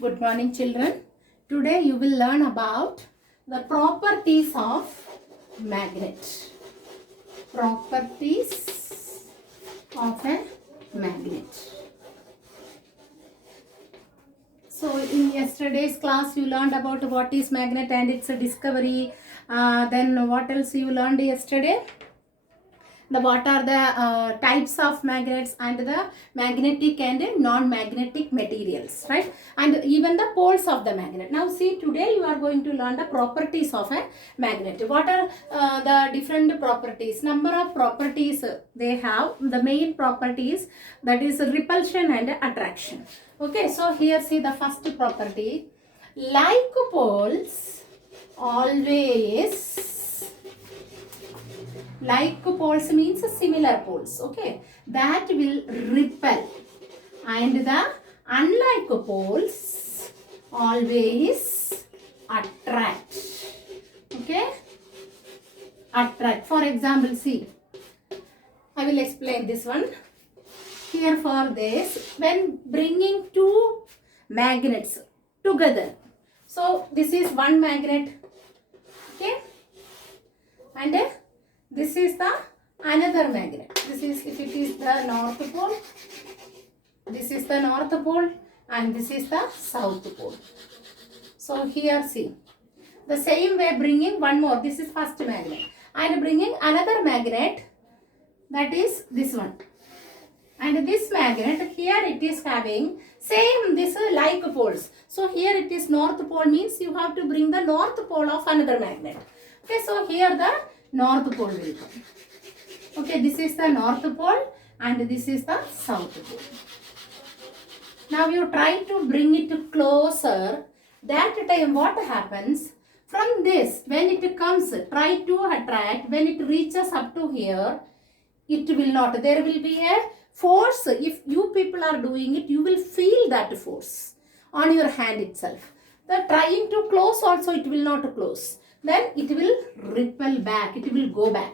Good morning, children. Today you will learn about the properties of magnet. Properties of a magnet. So in yesterday's class you learned about what is magnet and its discovery. Then what else you learned yesterday? What are the types of magnets and the magnetic and non-magnetic materials, right? And even the poles of the magnet. Now see, today you are going to learn the properties of a magnet. What are the different properties? Number of properties they have. The main properties, that is repulsion and attraction. Okay, so here see the first property. Like poles always, like poles means similar poles, okay, that will repel, and the unlike poles always attract, okay, attract. For example, see, I will explain this one. Here for this, when bringing two magnets together, so this is one magnet, okay, and this is the another magnet. This is, if it is the north pole, this is the north pole and this is the south pole. So here see, the same way bringing one more, this is first magnet, and bringing another magnet, that is this one. And this magnet, here it is having same this like poles. So here it is north pole, means you have to bring the north pole of another magnet. Okay, so here the north pole will come. Okay, this is the north pole and this is the south pole. Now you try to bring it closer. That time what happens? From this, when it comes, try to attract, when it reaches up to here, it will not. There will be a force. If you people are doing it, you will feel that force on your hand itself. The trying to close also, it will not close. Then it will repel back, it will go back.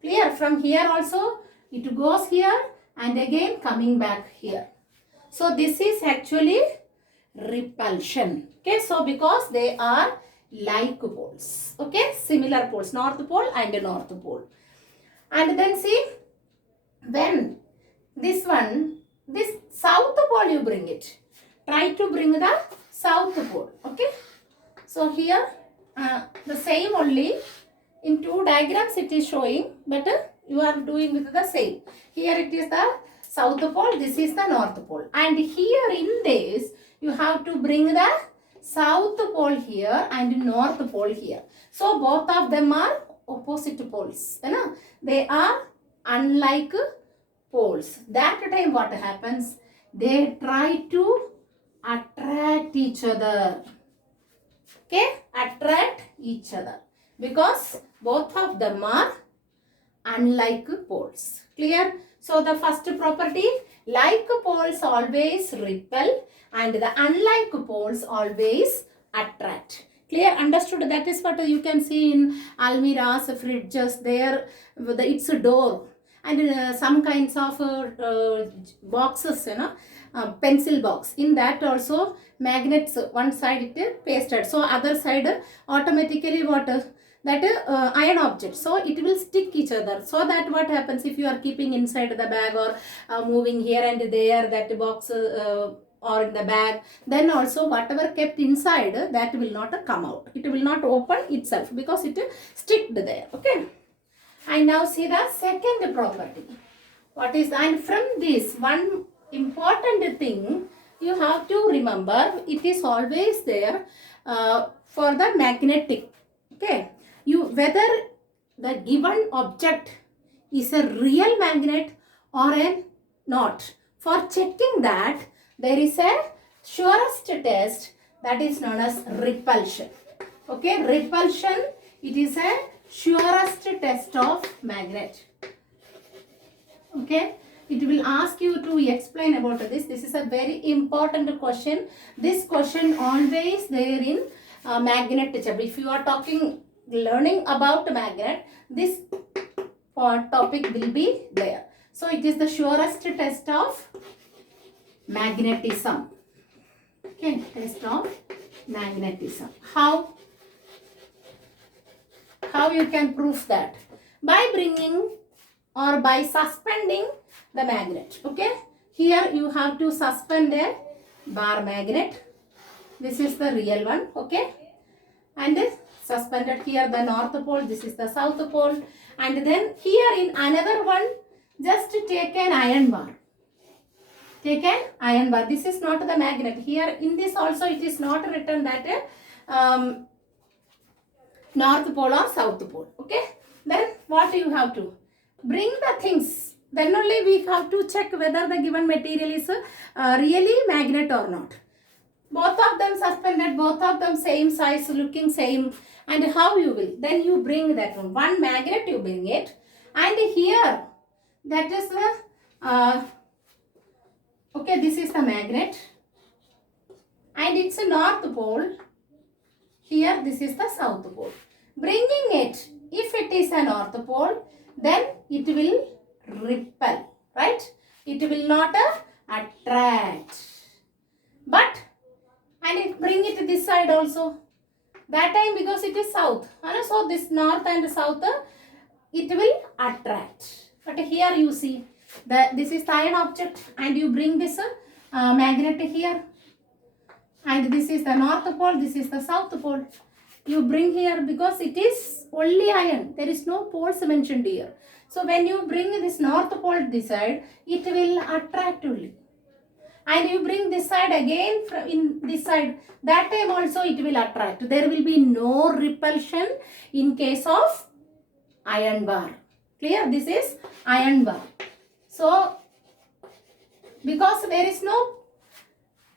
Clear? From here also it goes here and again coming back here. So this is actually repulsion. Okay, so because they are like poles, okay, similar poles, north pole and north pole. And then see, when this one, this south pole you bring it, try to bring the south pole, okay. So here the same only, in two diagrams it is showing, but you are doing with the same. Here it is the south pole, this is the north pole, and here in this you have to bring the south pole here and north pole here. So both of them are opposite poles, you know? They are unlike poles. That time what happens? They try to attract each other. Okay, attract each other because both of them are unlike poles. Clear? So the first property, like poles always repel and the unlike poles always attract. Clear? Understood? That is what you can see in almiras, fridges, there its door, and some kinds of boxes, you know, pencil box. In that also magnets, one side it pasted, so other side automatically what that iron object, so it will stick each other. So that what happens, if you are keeping inside the bag or moving here and there, that box or in the bag, then also whatever kept inside, that will not come out, it will not open itself because it sticked there. Okay, and now see the second property. What is, and from this one important thing you have to remember, it is always there for the magnetic. Okay, you, whether the given object is a real magnet or a not, for checking that there is a surest test, that is known as repulsion. Okay, repulsion, it is a surest test of magnet. Okay, it will ask you to explain about this. This is a very important question. This question always there in magnet chapter. If you are learning about magnet, this topic will be there. So it is the surest test of magnetism. Okay, test of magnetism. How you can prove that? By bringing or by suspending the magnet. Okay, here you have to suspend a bar magnet. This is the real one. Okay, and suspended here the north pole, this is the south pole, and then here in another one just take an iron bar. Take an iron bar. This is not the magnet. Here in this also it is not written that north pole or south pole. Okay, then what you have to bring the things, then only we have to check whether the given material is really magnet or not. Both of them suspended, both of them same size, looking same, and how you will, then you bring that one magnet, you bring it, and here that is the okay, this is the magnet and it's a north pole. Here this is the south pole. Bringing it, if it is a north pole, then it will repel, right? It will not attract. But and it bring it this side also. That time because it is south, so this north and south it will attract. But here you see that this is the iron object and you bring this magnet here, and this is the north pole, this is the south pole. You bring here because it is only iron, there is no poles mentioned here. So when you bring this north pole this side, it will attract only. And you bring this side again from in this side, that time also it will attract. There will be no repulsion in case of iron bar. Clear? This is iron bar. So because there is no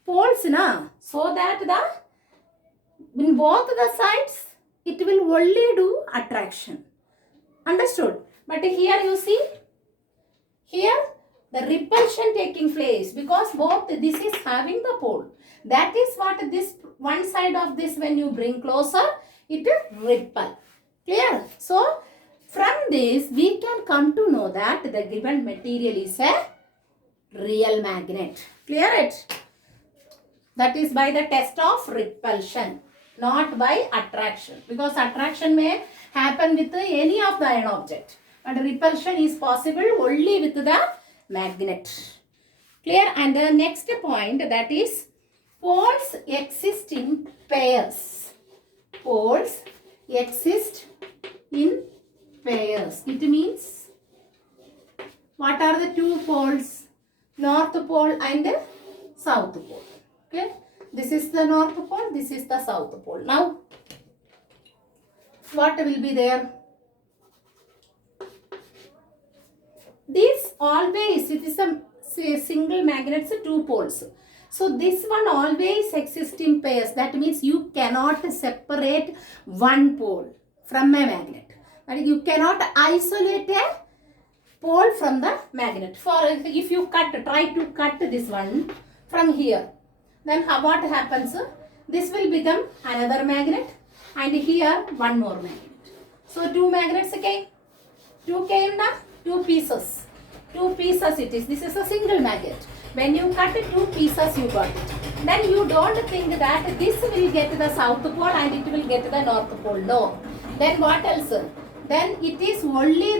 poles na, so that the in both the sides it will only do attraction. Understood? But here you see, here the repulsion taking place because both this is having the pole. That is what this one side of this, when you bring closer, it will repel. Clear? So from this we can come to know that the given material is a real magnet. Clear it? That is by the test of repulsion, not by attraction, because attraction may happen with any of the iron object, but repulsion is possible only with the magnet. Clear? And the next point, that is poles exist in pairs. Poles exist in pairs. It means what are the two poles? North pole and south pole. Okay, this is the north pole, this is the south pole. Now what will be there? This always, it is a single magnets, two poles. So this one always exists in pairs. That means you cannot separate one pole from a magnet. And you cannot isolate a pole from the magnet. For if you try to cut this one from here, then what happens? This will become another magnet and here one more magnet. So two magnets came. Two came now. Two pieces. Two pieces it is. This is a single magnet. When you cut two pieces, you got it. Then you don't think that this will get the south pole and it will get the north pole. No. Then what else? Then it is only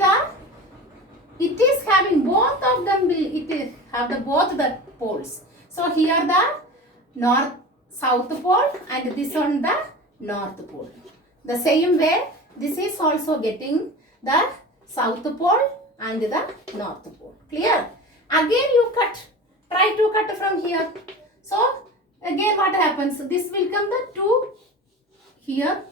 it is having both of them will, it is have the both the poles. So here the south pole and this on the north pole. The same way this is also getting the south pole and the north pole. Clear? Again you cut. Try to cut from here. So again what happens? This will come the two here.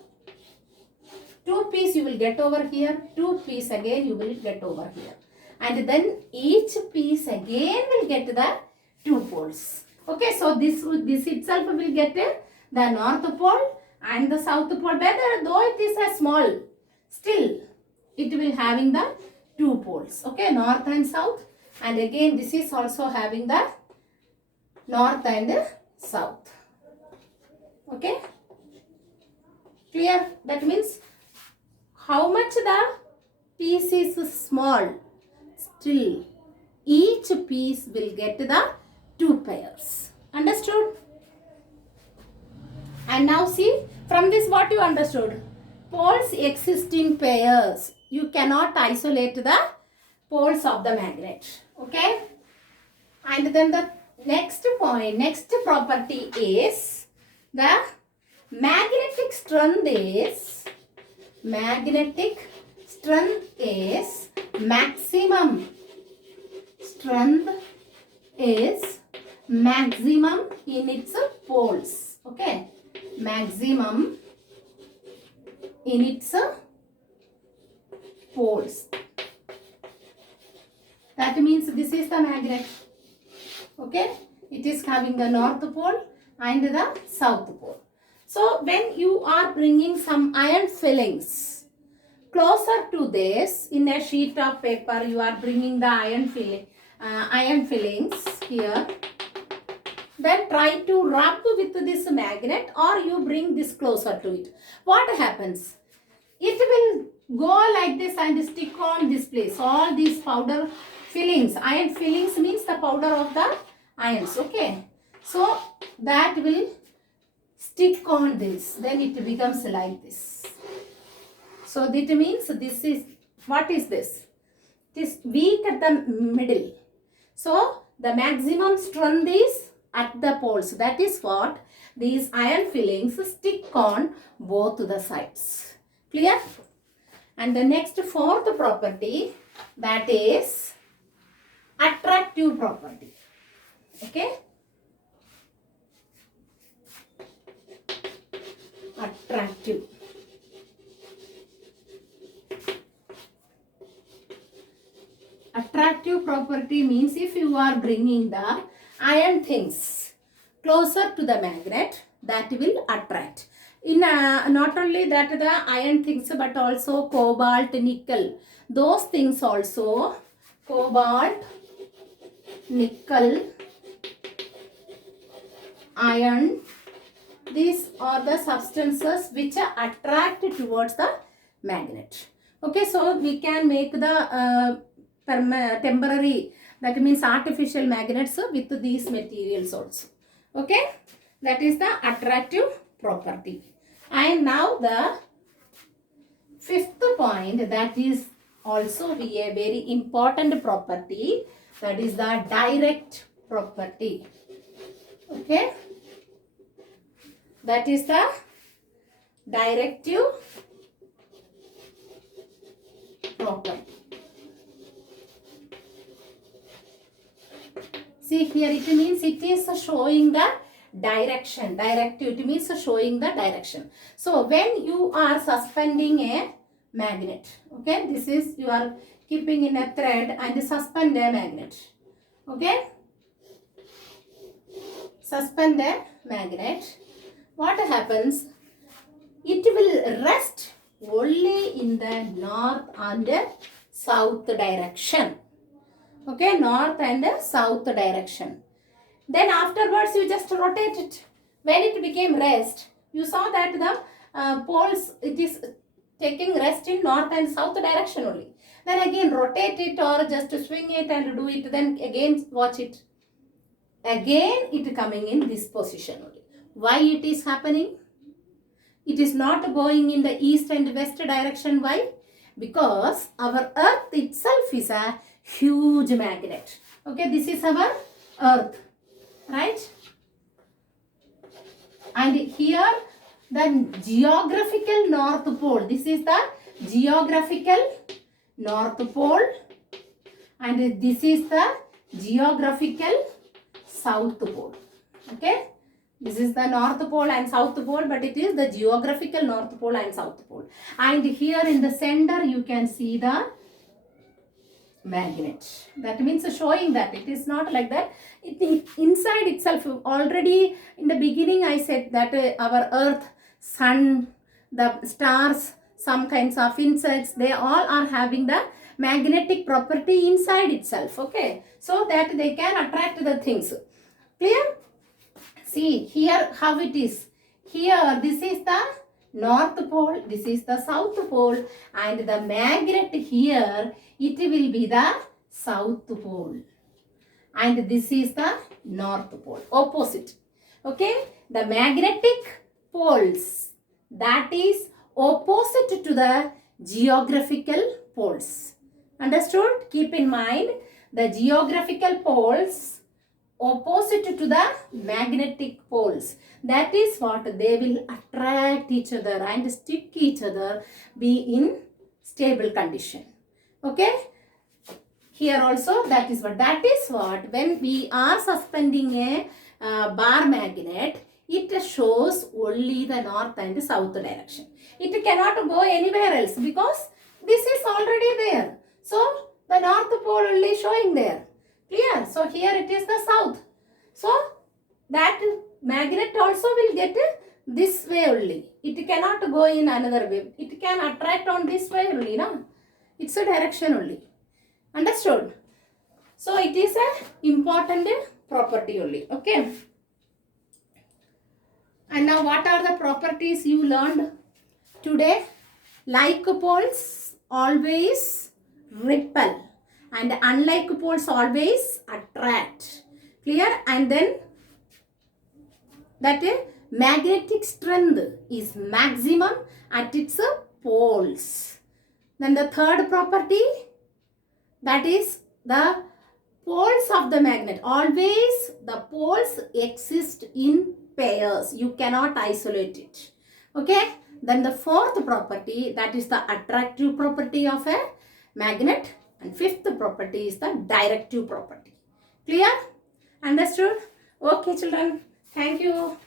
Two piece you will get over here. Two piece again you will get over here. And then each piece again will get the two poles. Okay, so this itself will get the north pole and the south pole. Whether though it is a small, still it will having the two poles. Okay, north and south. And again this is also having the north and south. Okay, clear? That means how much the piece is small, still each piece will get the two pairs. Understood? And now see, from this what you understood? Poles exist in pairs. You cannot isolate the poles of the magnet. Okay? And then the next point, next property is the magnetic strength is maximum strength is maximum in its poles. Okay, maximum in its poles. That means this is the magnet. Okay, it is having the north pole and the south pole. So when you are bringing some iron fillings closer to this, in a sheet of paper you are bringing the iron fillings here, then try to rub with this magnet or you bring this closer to it. What happens? It will go like this and stick on this place. All these powder fillings, iron fillings means the powder of the ions. Okay, so that will stick on this, then it becomes like this. So that means this is, what is this? It is weak at the middle. So the maximum strength is at the poles. That is what these iron fillings stick on both the sides. Clear? And the next fourth property, that is attractive property. Okay? Attractive. Attractive property means if you are bringing the iron things closer to the magnet, that will attract. In not only that the iron things, but also cobalt, nickel, those things also, cobalt, nickel, iron, these are the substances which are attracted towards the magnet. Okay, so we can make the temporary, that means artificial magnets with these materials also. Okay, that is the attractive property. And now the fifth point, that is also a very important property, that is the direct property. Okay, that is the directive property. See here, it means it is showing the direction. Directive, it means showing the direction. So when you are suspending a magnet, okay, this is, you are keeping in a thread and suspend a magnet. Okay, suspend a magnet. What happens? It will rest only in the north and south direction. Okay, north and south direction. Then afterwards you just rotate it. When it became rest, you saw that the poles, it is taking rest in north and south direction only. Then again rotate it or just swing it and do it. Then again watch it. Again it coming in this position only. Why it is happening? It is not going in the east and west direction. Why? Because our earth itself is a huge magnet. Okay, this is our earth, right? And here the geographical north pole, this is the geographical north pole, and this is the geographical south pole. Okay, this is the north pole and south pole, but it is the geographical north pole and south pole. And here in the center you can see the magnet. That means showing that it is not like that. It inside itself, already in the beginning I said that our earth, sun, the stars, some kinds of insects, they all are having the magnetic property inside itself. Okay, so that they can attract the things. Clear? See here how it is. Here this is the north pole, this is the south pole, and the magnet here, it will be the south pole, and this is the north pole, opposite. Okay, the magnetic poles. That is opposite to the geographical poles. Understood? Keep in mind the geographical poles opposite to the magnetic poles. That is what they will attract each other and stick each other, be in stable condition. Okay? Here also that is what when we are suspending a bar magnet, it shows only the north and south direction. It cannot go anywhere else because this is already there. So the north pole only showing there. Clear? So here it is the south. So that magnet also will get this way only. It cannot go in another way. It can attract on this way only. No? It's a direction only. Understood? So it is a important property only. Okay. And now what are the properties you learned today? Like poles always repel and unlike poles always attract. Clear? And then that magnetic strength is maximum at its poles. Then the third property, that is the poles of the magnet. Always the poles exist in pairs. You cannot isolate it. Okay. Then the fourth property, that is the attractive property of a magnet. And fifth property is the directive property. Clear? Understood? Okay, children. Thank you.